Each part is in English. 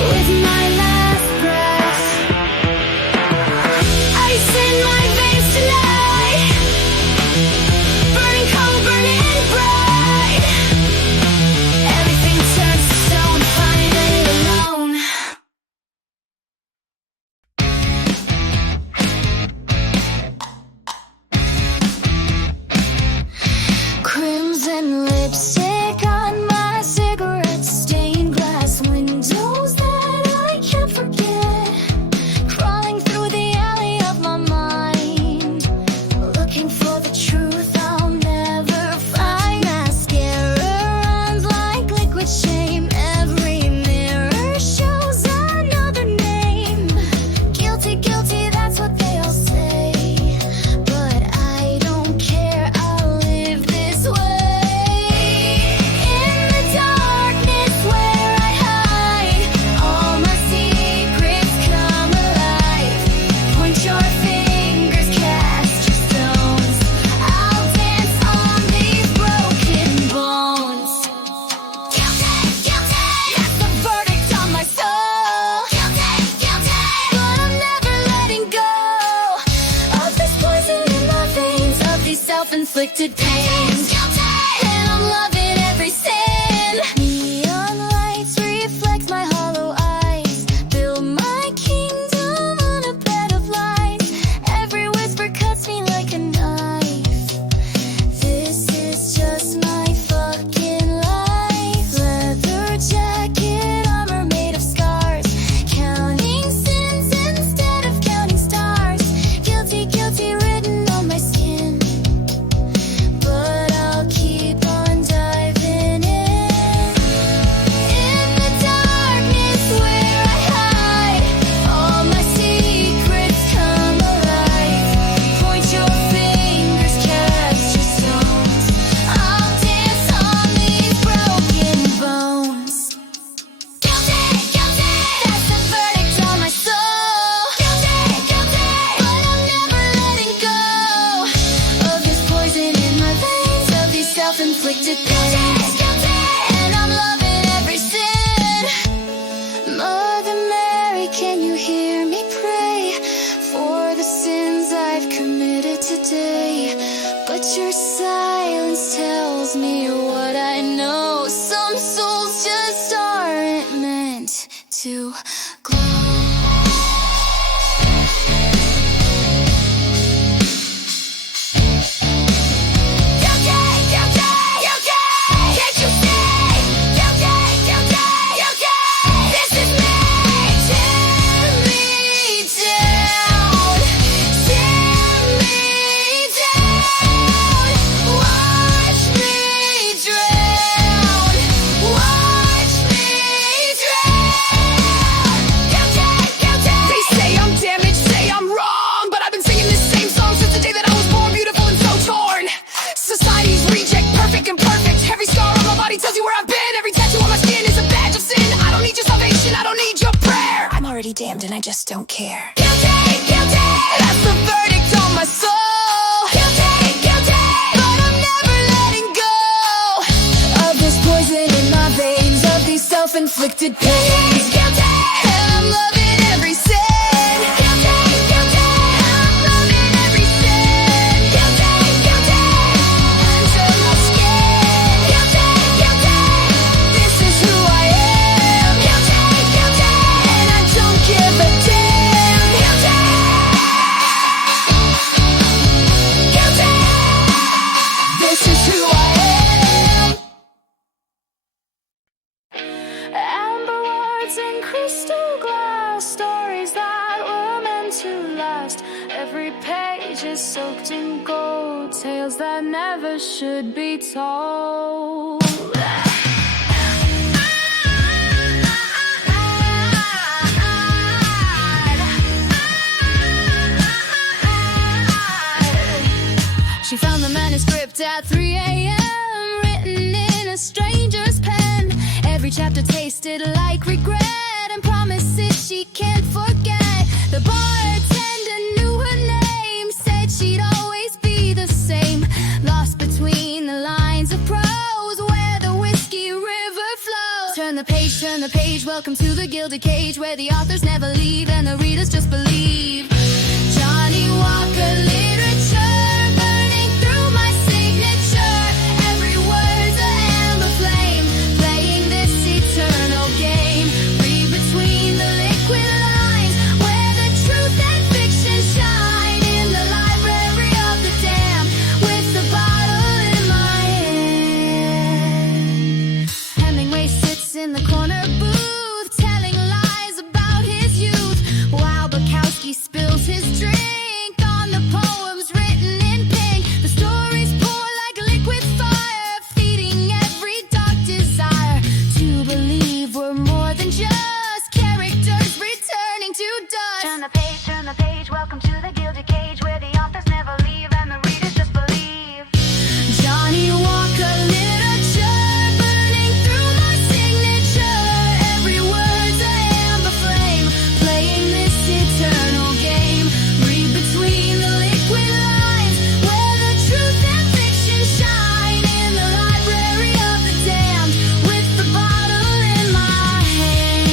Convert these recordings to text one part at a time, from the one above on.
with my last breath. Ice in my veins tonight, burning cold, burning bright. Everything turns to stone, finally alone. Crimson lipstick on my cigarette, stained glass windows that I can't forget. Crawling through the alley of my mind, looking for the truth I'll never find. Mascara runs like liquid shame. Every mirror shows another name. Guilty, guilty, that's what they all say. But I don't care, I'll live this way. In the darkness where I hide, all my secrets come alive. Point your fingers, cast your stones. I'll dance on these broken bones. Guilty, guilty, that's the verdict on my soul. Guilty, guilty, but I'm never letting go of this poison in my veins, of these self-inflicted pains. And I'm loving every sin. Neon lights reflect my hollow eyes, build my kingdom on a bed of lies. Every whisper cuts me like a knife. This is just my fucking life. Leather jacket, armor made of scars, counting sins instead of counting stars. Guilty, guilty written on my skin, but I'll keep on diving in. In the darkness where I hide, all my secrets come alive. Point your fingers, cast your stones. I'll dance on these broken bones. Guilty, guilty, that's the verdict on my soul. Guilty, guilty, but I'm never letting go of this poison in my veins, of these self-inflicted pains. And I'm loving every sin. Mother Mary, can you hear me pray for the sins I've committed today? But your silence tells me what I know. Some souls just aren't meant to glow. Guilty, guilty, guilty, can't you see? Guilty, guilty, guilty, this is me. Tear me down, tear me down. Watch me drown, watch me drown. Guilty, guilty. They say I'm damaged, say I'm wrong, but I've been singing this same song since the day that I was born, beautiful and so torn. Society's reject, perfect and perfect. Every scar on my body tells you where I've been. Every tattoo on my skin is a badge of sin. I don't need your salvation, I don't need your prayer. I'm already damned and I just don't care. Guilty, guilty, that's the verdict on my soul. Guilty, guilty, but I'm never letting go of this poison in my veins, of these self-inflicted pains. Guilty, and I'm loving every sin. Guilty, guilty, I'm loving every sin. Guilty, guilty, under my skin. Guilty, guilty, this is who I am. Guilty, guilty, and I don't give a damn. Guilty, guilty, this is who I am. Amber words in crystal glass, stories that were meant to last. Every page is soaked in gold, tales that never should be told. She found the manuscript at 3 a.m., written in a stranger's pen. Every chapter tasted like regret and promises she can't forget. The bartender knew her name, said she'd always be the same. Lost between the lines of prose, where the whiskey river flows. Turn the page, welcome to the guild. gilded cage where the authors never leave and the readers just believe. Johnny Walker literature burning through my signature. Every word's an amber flame, playing this eternal game. Read between the liquid lines where the truth and fiction shine. In the library of the damned with the bottle in my hand. Hemingway sits in the corner booth telling lies about his youth while Bukowski spills his drink on the poems written in pink. The stories pour like liquid fire, feeding every dark desire to believe we're more than just characters returning to dust. Turn the page, welcome to the gilded cage where the authors never leave and the readers just believe. Johnny Walker literature burning through my signature. Every word's an amber flame, playing this eternal game. Read between the liquid lines where the truth and fiction shine. In the library of the damned with the bottle in my hand.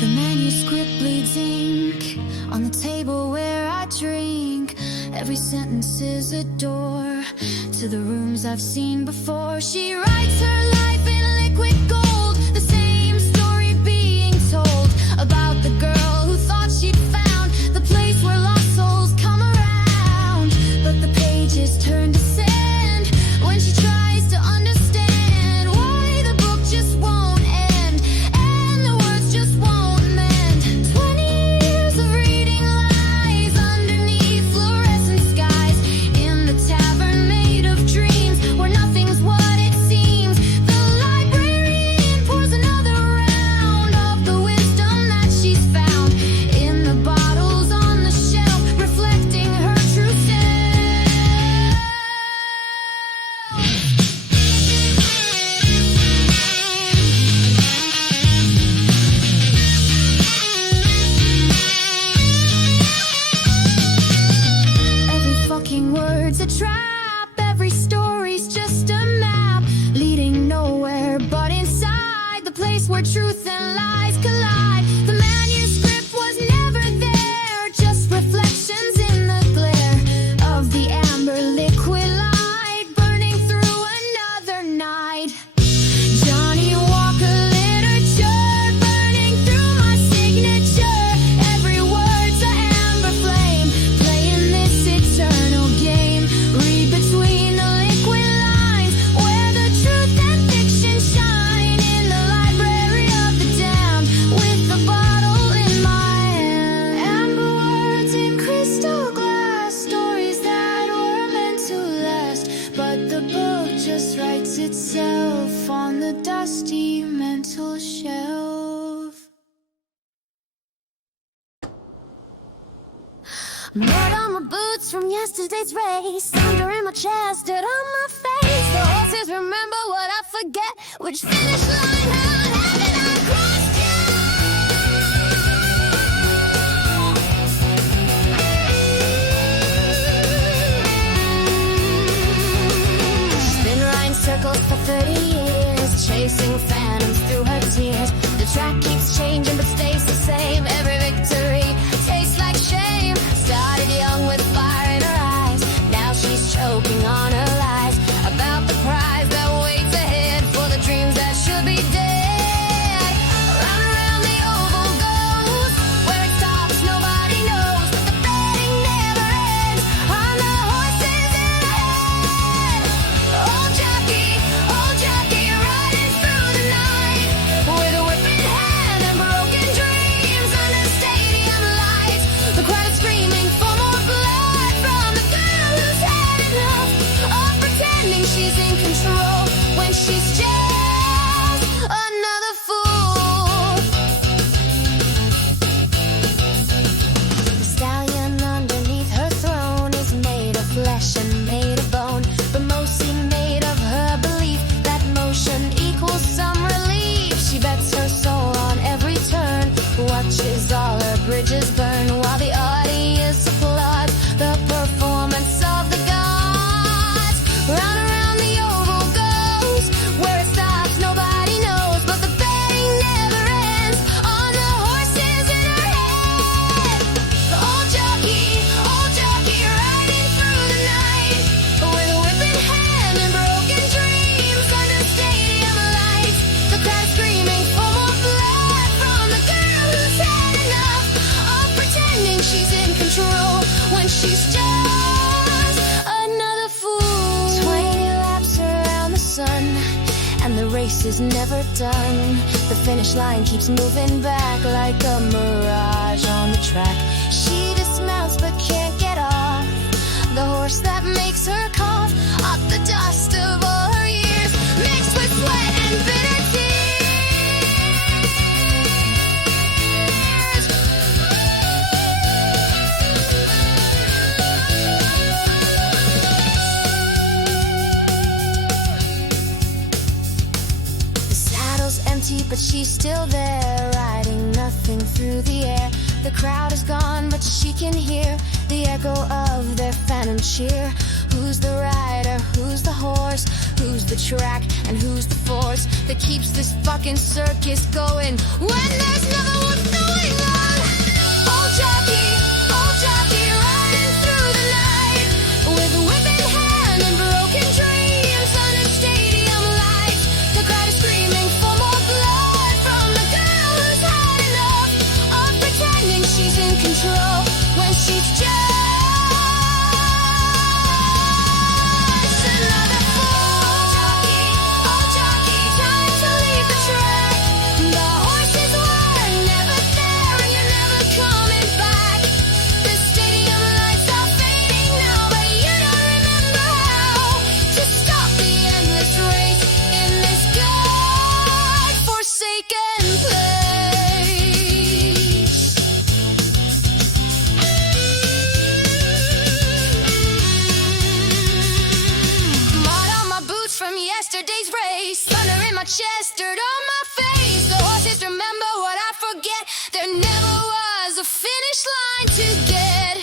The manuscript bleeds ink on the table where I drink. Every sentence is a door to the rooms I've seen before. She writes her life in liquid gold, the same story being told about the girl who thought she'd found the place where lost souls come around. But the pages turn to sand when she tries to understand why the book just won't end and the words just won't mend. 20 years of reading lies underneath fluorescent skies in the tavern made of dreams where nothing's what it seems. The librarian pours another round of the wisdom that she's found in the bottles on the shelf, reflecting her true self. Every fucking word's a trap, every story's just a map leading nowhere but inside the place where truth and lies collide. The manuscript was never there, just reflections in the glare of the amber liquid light burning through another night. Johnny Walker literature burning through my signature. Every word's an amber flame, playing this eternal game. Read between the liquid lines where the truth and fiction shine. In the library of the damned with the bottle in my hand. Amber words in crystal glass, stories that were meant to last. But the book just writes itself on the dusty mental shelf. Mud on my boots from yesterday's race, thunder in my chest, dirt on my face. The horses remember what I forget. Which finish line, how did I cross you? Been riding circles for 30 years, chasing phantoms through her tears. The track keeps changing but stays the same. Every victory tastes like shame. Started young with fire in her eyes, now she's choking on her lies about the prize that waits ahead for the dreams that should be dead. Round and round the oval goes, where it stops nobody knows, but the betting never ends on the horses in ahead. Old Jocky, riding through the night with a whip in hand and broken race is never done. The finish line keeps moving back like a mirage on the track. She dismounts but can't get off the horse that makes her cough up the dust of all her years, mixed with sweat and bitter tears. Empty, but she's still there, riding nothing through the air. The crowd is gone, but she can hear the echo of their phantom cheer. Who's the rider? Who's the horse? Who's the track? And who's the force that keeps this fucking circus going when there's never what's going on? Old jockey, riding through the night with a whip in hand and broken dreams under stadium lights. The crowd is screaming for more blood from the girl who's had enough of pretending she's in control when she's just another fool. Old jockey, time to leave the track. The horses were never there and you're never coming back. The stadium lights are fading now, but you don't remember how to stop the endless race in this God-forsaken place. Mud on my boots from yesterday's race, thunder in my chest, dirt on my face. The horses remember what I forget. There never was a finish line to get.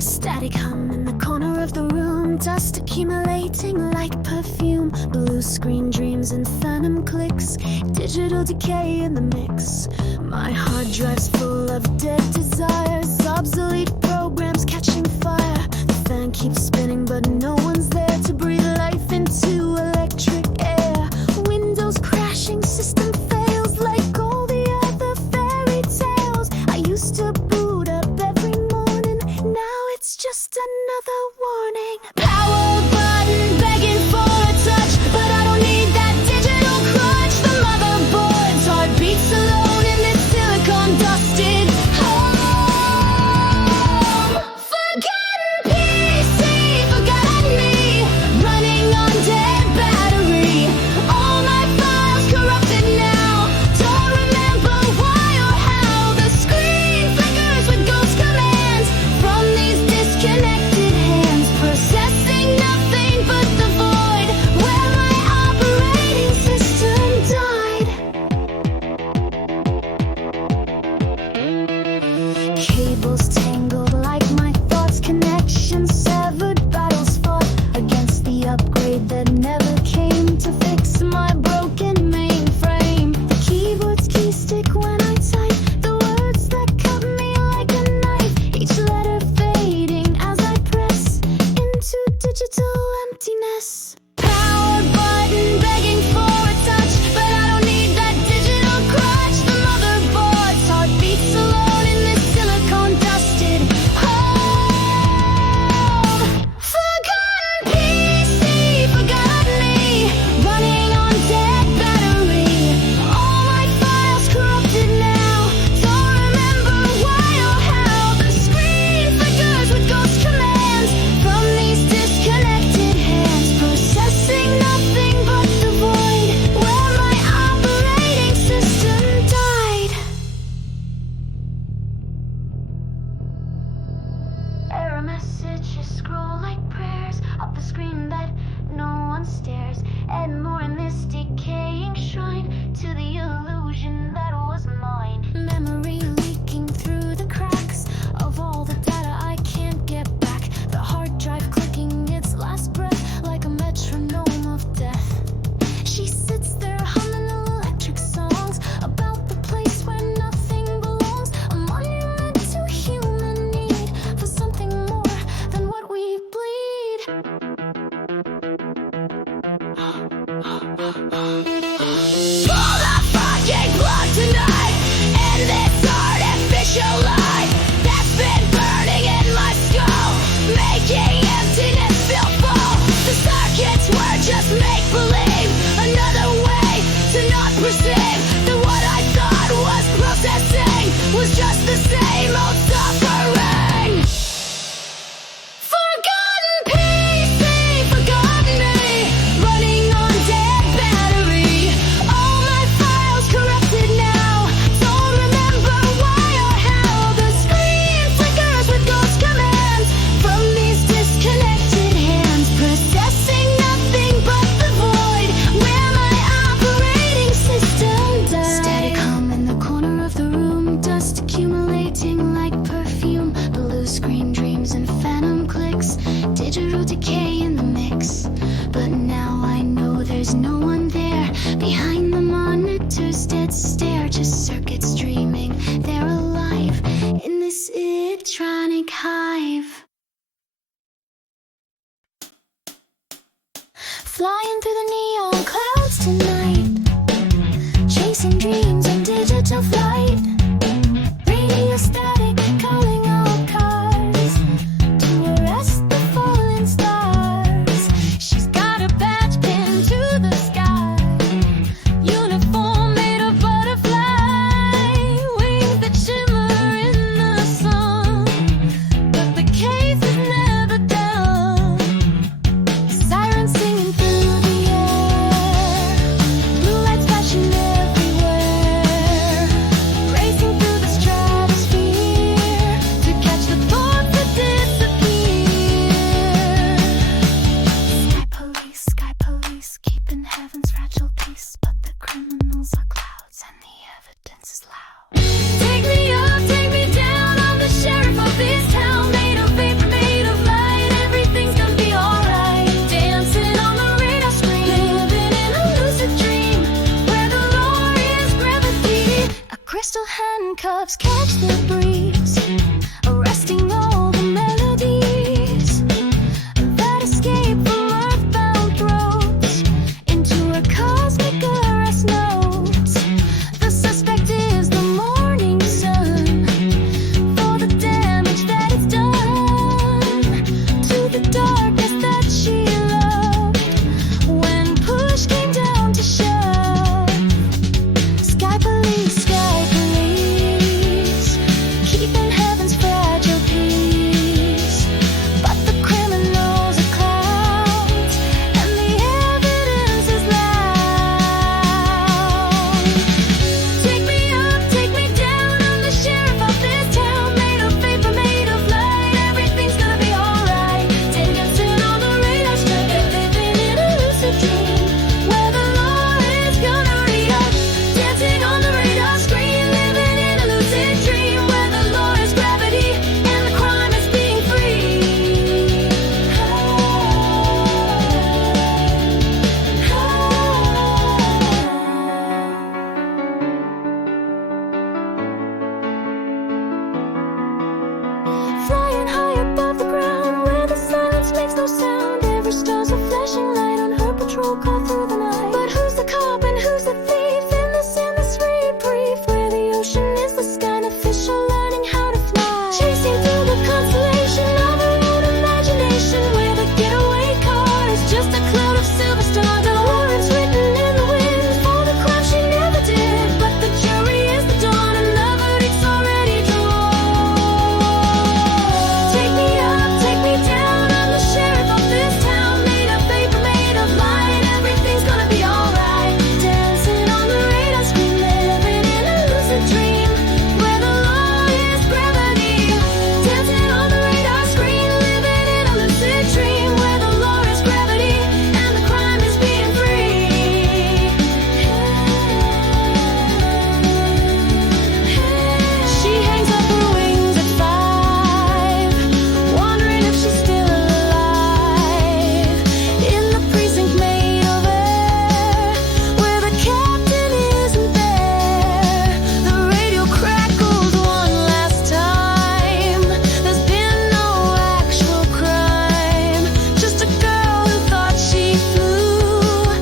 Static hum in the corner of the room, dust accumulating like perfume. Blue screen dreams and phantom clicks, digital decay in the mix. My hard drive's full of dead desires, obsolete programs catching fire. The fan keeps spinning but no one's there to breathe life into electric air. Windows crashing, system fails like all the other fairy tales. I used to boot up every morning, now it's just another warning. Power button begging for a touch, but I don't need that digital crutch. The motherboard's heart beats alone in this silicone dusted home. Forgotten PC, forgotten me, running on dead battery. All my files corrupted now, don't remember why or how. The screen flickers with ghost commands from these disconnected hands, processing nothing but the void where my operating system died. Cables tangled like my thoughts, connections severed, battles fought against the upgrade that never came to fix my broken mainframe. The keyboard's key stick when I type the words that cut me like a knife, each letter fading as I press into digital emptiness. Power button begging for a touch, but I don't need that digital crutch. The motherboard's heart beats alone in this silicone dusted home. Forgotten PC, forgotten me, running on dead battery. All my files corrupted now, don't remember why or how. The screen flickers with ghost commands from these disconnected hands, processing nothing but the void where my operating system died. Error messages scroll like prayers up the screen that no one stares, and more in this decaying shrine to the illusion that was mine. Memory leaking through the cracks of all the data I can't get back. The hard drive clicking its last breath like a metronome of death. She sits there humming electric songs about the place where nothing belongs, a monument to human need for something more than what we bleed. Pull the fucking plug tonight, and this heart throw decay in the mix. But now I know there's no one there. Behind the monitor's dead stare, just circuits dreaming. They're alive in this electronic hive. Flying through the neon clouds tonight, chasing dreams in digital flight. Radio static calling all cars to arrest the falling stars. She's got a badge pinned to the sky, uniform made of butterfly wings that shimmer in the sun. But the case is never done. Sirens singing through the air, blue lights flashing everywhere, racing through the stratosphere to catch the thoughts that disappear. Sky police, keeping heaven's fragile peace, but the criminals are clouds and the evidence is loud. Take me up, take me down, I'm the sheriff of this town, made of paper, made of light, everything's gonna be alright. Dancing on the radar screen, living in a lucid dream, where the law is gravity. A crystal handcuffs catch the breeze, arresting all the melodies that escape from earthbound throats into a cosmic arrest notes. The suspect is the morning sun for the damage that it's done to the darkness that she loved when push came down to shove. Sky police, keeping heaven's fragile peace, but the criminals are clouds and the evidence is loud. Take me up, take me down, I'm the sheriff of this town, made of paper, made of light, everything's gonna be alright. Dancing on the radar screen, living in a lucid dream, where the law is gonna read us. Dancing on the radar screen, living in a lucid dream, where the law is gravity and the crime is being free. Flying high above the ground, where the silence makes no sound. Every star's a flashing light on her patrol car through the night. But who's the cop and who's the thief in this endless reprieve, where the ocean is the sky and a fish are learning how to fly, chasing through the constellation of her own imagination, where the getaway car is just a cloud of silver stars. The warrants written in the wind for the crime she never did, but the jury is the dawn and the verdict's already drawn. Take me up, take me down, I'm the sheriff of this town, made of paper, made of light, everything's gonna be alright. Dancing on the radar screen, living in a lucid dream, where the law is gravity. Dancing on the radar screen, living in a lucid dream, where the law is gravity and the crime is being free. She hangs up her wings at 5, wondering if she's still alive, in the precinct made of air, where the captain isn't there. The radio crackles one last time. There's been no actual crime, just a girl who thought she flew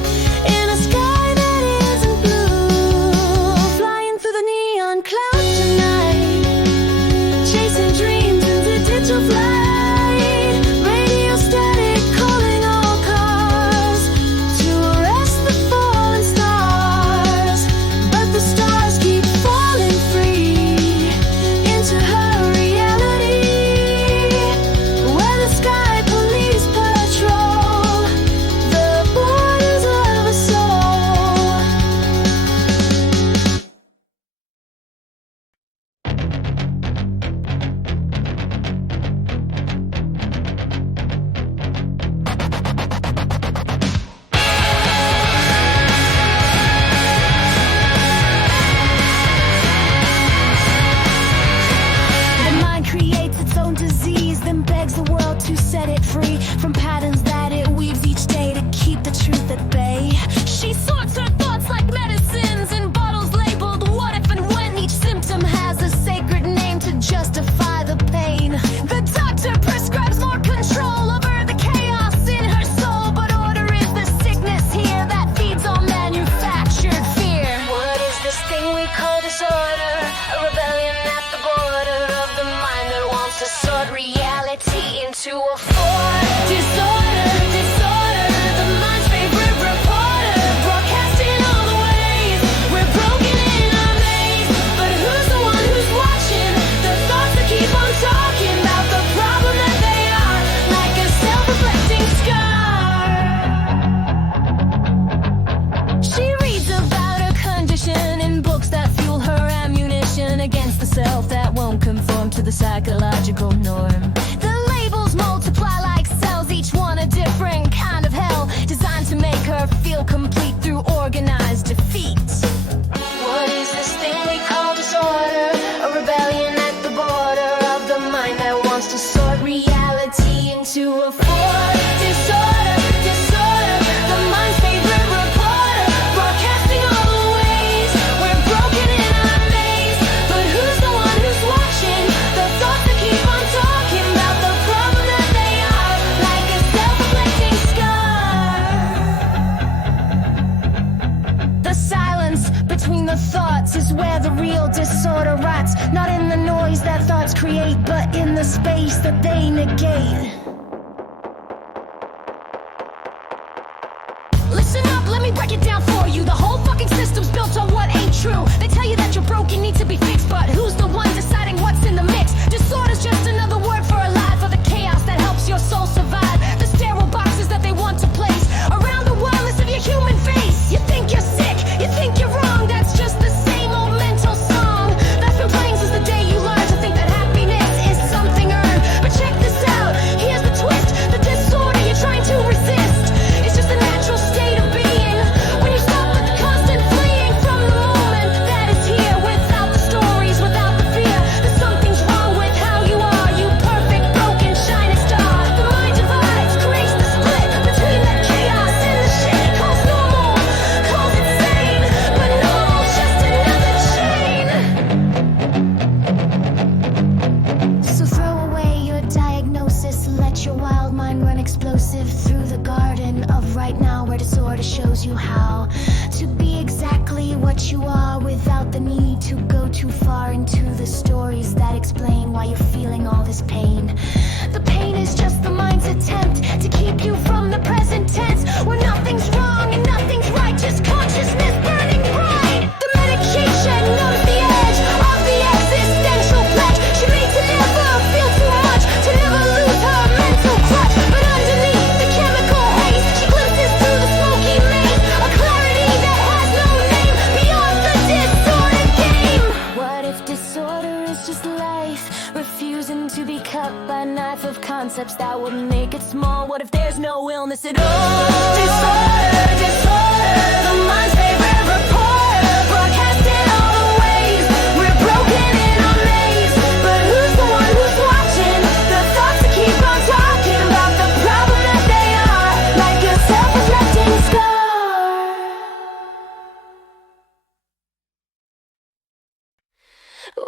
in a sky that isn't blue. Flying through the neon clouds tonight, chasing dreams into digital flight. Radio static calling all cars to arrest the fallen stars, but the stars keep falling free into her reality, where the sky police patrol the borders of her soul. The mind creates its own disease. sees, then begs the world to set it free from patterns that it weaves each day to keep the truth at bay. She sorts her thoughts like medicines in bottles labeled what if and when. Each symptom has a sacred name to justify the pain. The doctor prescribes more control over the chaos in her soul, but order is the sickness here that feeds on manufactured fear. What is this thing we call disorder? A rebellion at the border of the mind that wants to sort reality into a form. Disorder, disorder, the mind's favorite reporter, broadcasting all the ways we're broken in our maze. But who's the one who's watching the thoughts that keep on talking about the problem that they are, like a self-reflecting scar? She reads about her condition in books that fuel her ammunition against the self that won't conform to the psychological norm. The labels multiply like cells, each one a different kind of hell, designed to make her feel complete through organized defeat. What is this thing we call disorder? A rebellion at the border of the mind that wants to sort reality into a form. Disorder, disorder, the mind's favorite reporter, broadcasting all the ways we're broken in our maze. But who's the one who's watching the thoughts that keep on talking about the problem that they are, like a self-reflecting scar? The silence between the thoughts is where the real disorder rots, not in the noise that thoughts create, but in the space that they negate. Listen up, let me break it down for you. The whole fucking system's built on what ain't true. They tell you that you're broken, need to be fixed, but who's the one deciding what's in the mix? Disorder's just another word for a lie, for the chaos that helps your soul survive. The sterile boxes that they want to place around the wellness of your human face. You think you're sick, you think you're wrong, that's just the same old mental song that's been playing since the day you learned to think that happiness is something earned. But check this out, here's the twist. The disorder you're trying to resist, it's just a natural state of being. When you stop with the constant fleeing from the moment that is here, without the stories, without the fear, that something's wrong with how you are, you perfect, broken, shining star. The mind divides, creates the split between the chaos and the shit. Calls normal, calls insane, but normal's just another chain. So throw away your diagnosis, let your wild mind run explosive through the garden of right now, where disorder shows you how to be exactly what you are without the need to go too far into the stories that explain why you're feeling all this pain. The pain is just the mind's attempt to keep you from the present tense, where nothing's wrong and nothing's right, just consciousness burning bright. The medication numbs the edge of the existential pledge she made to never feel too much, to never lose her mental clutch. But underneath the chemical haze, she glimpses through the smoky maze, a clarity that has no name beyond the disorder game. What if disorder is just life, refusing to be cut by a knife of concepts that would make it small? What if there's no illness at all? Disorder, disorder, the mind's favorite reporter, broadcasting all the ways we're broken in our maze. But who's the one who's watching the thoughts that keep on talking about the problem that they are, like a self-reflecting scar?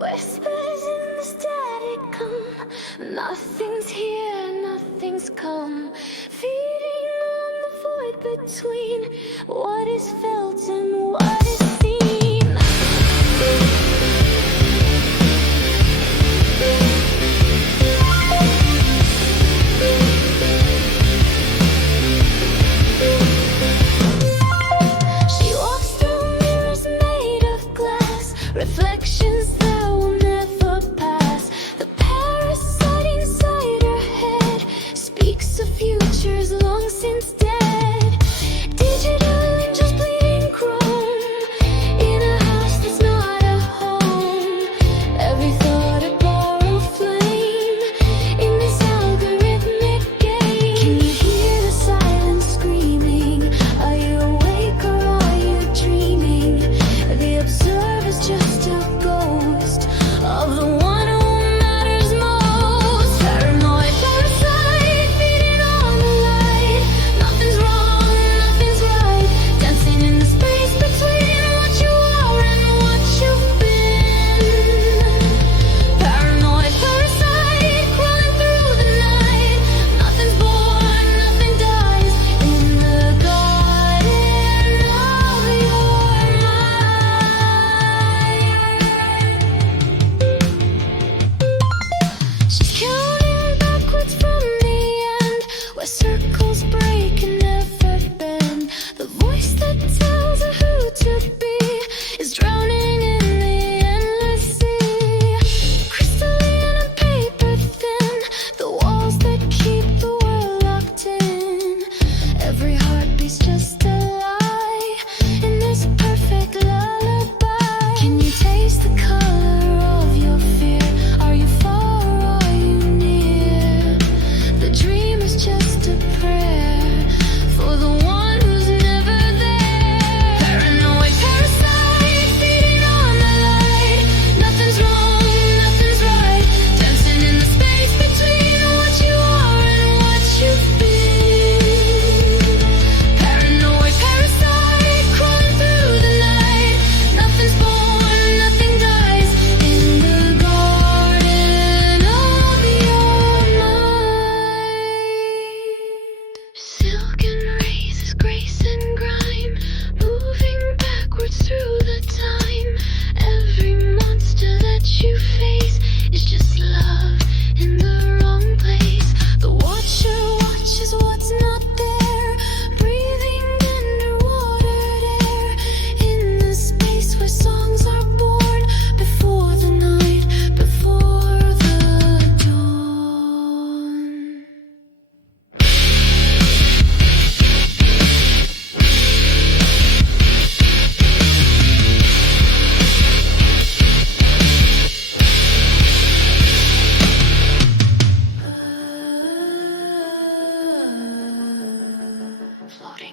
Whispers in the static come, nothing's here, nothing's come, feeding on the void between what is felt and what is seen. She walks through mirrors made of glass, reflections that will never pass. The parasite inside her head speaks of futures long since dead. Digital angels bleeding chrome in a house that's not a home.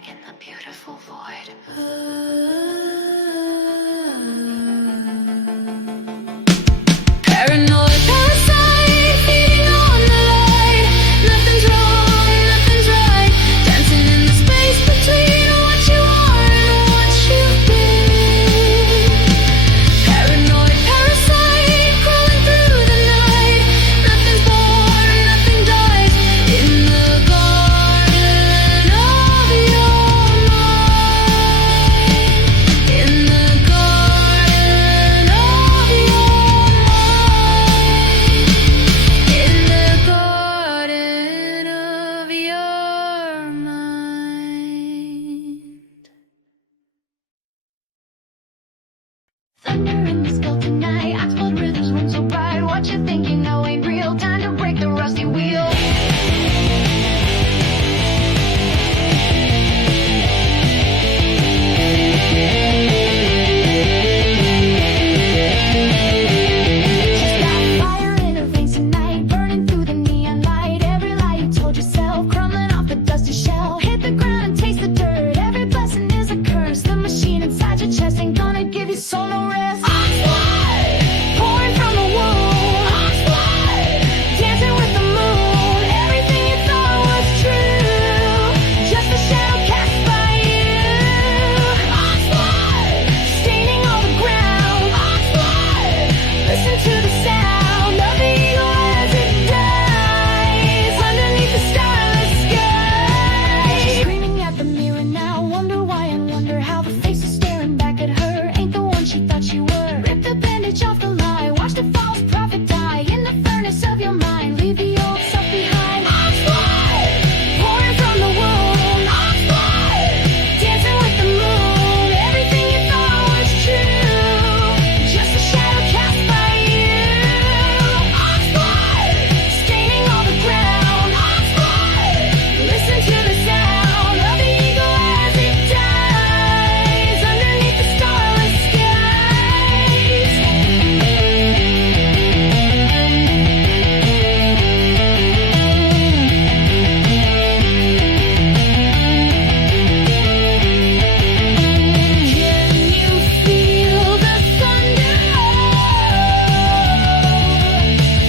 drowning in the beautiful void. Paranoid parasite feeding on the light. Nothing's wrong, nothing's right. Dancing in the space between what you are and what you've been. Paranoid parasite crawling through the night. Nothing's born, nothing dies in the garden of your mind. In the garden of your mind. In the garden of your mind. Thunder in the sky tonight. Oxblood rhythms run so bright. What you think you know ain't real. Time to break the rusty wheel. She's got fire in her veins tonight, burning through the neon light. Every lie you told yourself, crumbling off a dusty shell. Hit the ground and taste the dirt. Every blessing is a curse. The machine inside your chest ain't gonna give you soul no rest. Oxblood, pouring from the womb. Oxblood, dancing with the moon. Everything you thought was true, just a shadow cast by you. Oxblood, staining all the ground. Oxblood, listen to the sound of the eagle as it dies underneath the starless sky. She's screaming at the mirror now. Wonder why and wonder how the faces staring back at her ain't the one she thought she were. Rip the bandage off the lie. Watch the false prophet die in the furnace of your mind. Leave the old self behind. Oxblood, pouring from the womb. Oxblood, dancing with the moon. Everything you thought was true, just a shadow cast by you. Oxblood, staining all the ground. Oxblood, listen to the sound of the eagle as it dies underneath the starless skies. Can you feel the thunder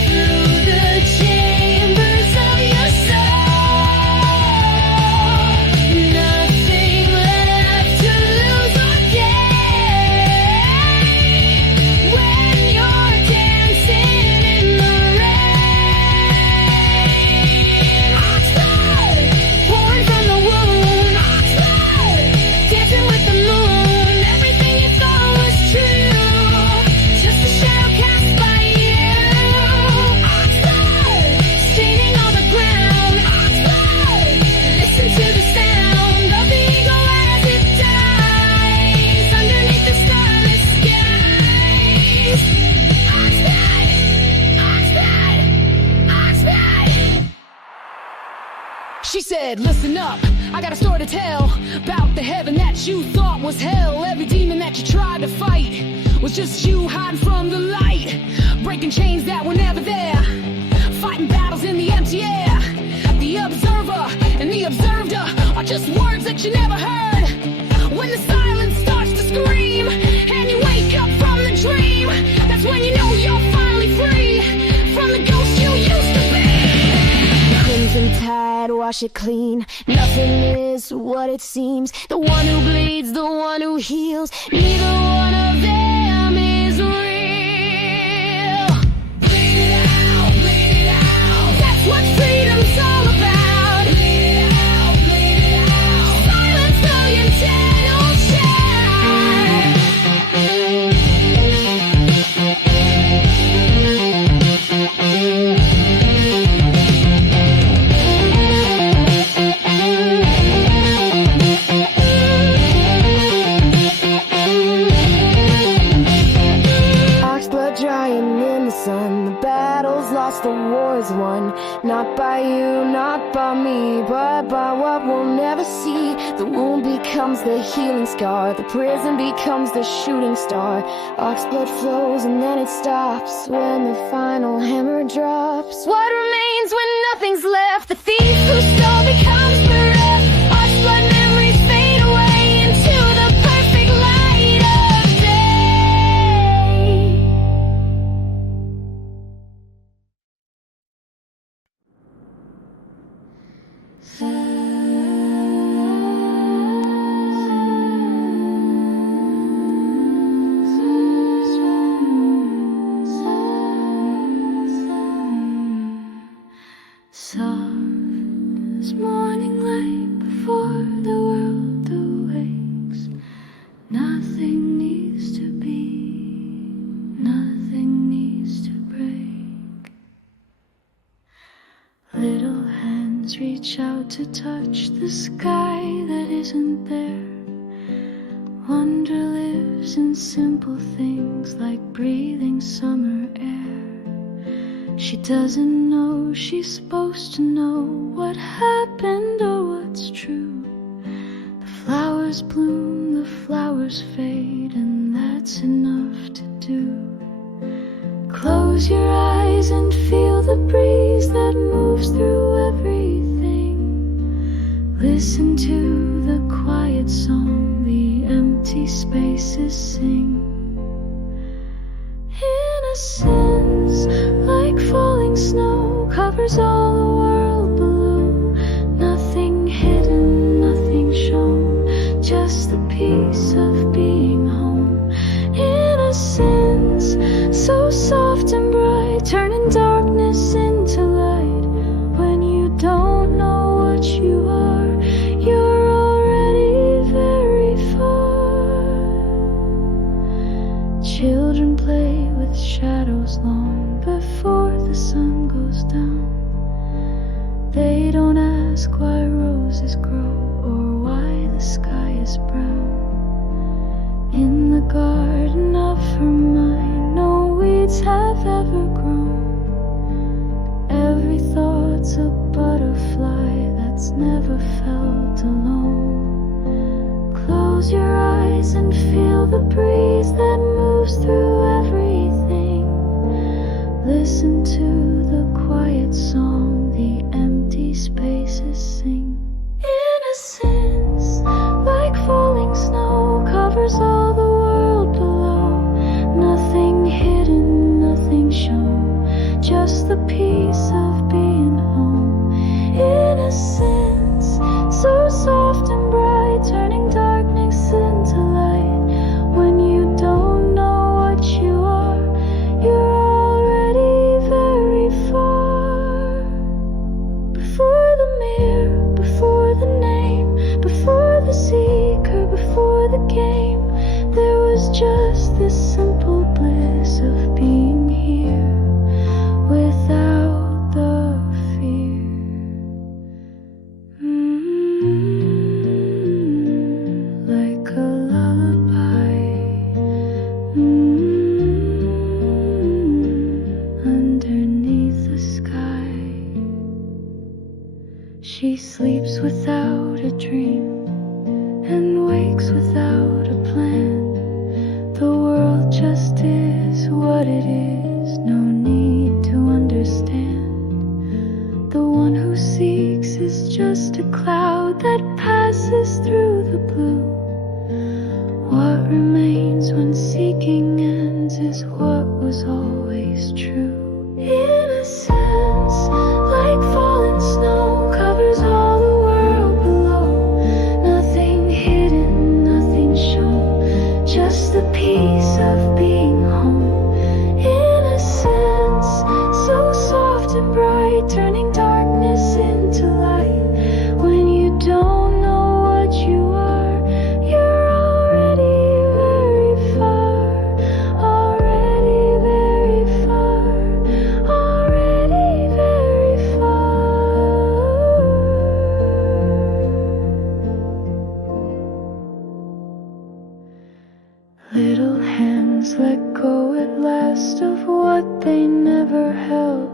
through the chambers of your soul? Nothing left to lose or gain when you're dancing in the rain. Oxblood, pouring from the wound. Oxblood, dancing with the moon. Everything you thought was true, just a shadow cast by you. Oxblood, staining all the ground. Oxblood, listen to the sound of the eagle as it dies underneath the starless skies. Oxblood, Oxblood, Oxblood. She said, listen up, I got a story to tell about the heaven that you thought was hell. Every demon that you tried to fight was just you hiding from the light, breaking chains that were never there, fighting battles in the empty air. The observer and the observed are just words that you never heard. When the silence starts to scream and you wake up from the dream, that's when you know you're finally free from the ghost you used to be. Crimson tide, wash it clean. Nothing is what it seems. The one who bleeds, the one who heals. Neither one of them is real. Bleed it out, bleed it out. That's what freedom's all about. Bleed it out, bleed it out. Silence the eternal shout. lost, the war's won. Not by you, not by me, but by what we'll never see. The wound becomes the healing scar, the prison becomes the shooting star. Oxblood flows and then it stops when the final hammer drops. What remains when nothing's left? The thief who stole becomes bereft. Oxblood memories Soft as morning light before the world awakes. Nothing needs to be, nothing needs to break. Little hands reach out to touch the sky that isn't there. Wonder lives in simple things like breathing summer air. She doesn't know she's supposed to know what happened or what's true. The flowers bloom, the flowers fade, and that's enough to do. Close your eyes and feel the breeze that moves through everything. Listen to the quiet song the empty spaces sing. Innocence, like falling snow, covers all the world below. Nothing hidden, nothing shown, just the peace of being home. Innocence, so soft and bright, turning darkness into light. When you don't know what you are, you're already very far. Children play with shadows long before the sun goes down. They don't ask why roses grow or why the sky is brown. In the garden of her mind, no weeds have ever grown. Every thought's a butterfly that's never felt alone. Close your eyes and feel the breeze that moves through everything. Listen to the quiet song the empty spaces sing. Innocence, like falling snow, covers all the world below. Nothing hidden, nothing shown, just the peace of being home. Innocence, so soft and bright, turning darkness into light. When you don't know what you are, you're already very far. Before the mirror, before the name, before the seeker, before the game, there was just this simple bliss of being here without the fear. Like a lullaby, underneath the sky. She sleeps without a dream and wakes without a plan. The world just is what it is, no need to understand. The one who seeks is just a cloud that passes through the blue. What remains when seeking ends is what was always true. Innocence, like falling snow, covers all the world below. Nothing hidden, nothing shown, just the peace of being home. Innocence, so soft and bright, turning darkness into light. When you don't know what you are, you're already very far. Already very far. Already very far. Little hands let go at last of what they never held.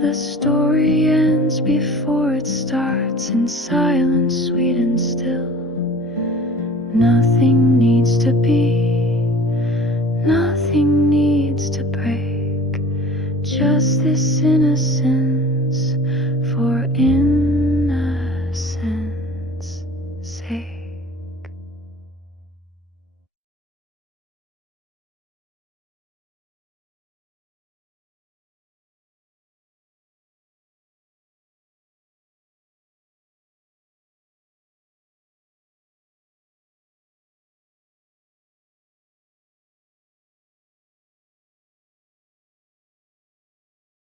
The story ends before it starts in silence, sweet and still. Nothing needs to be,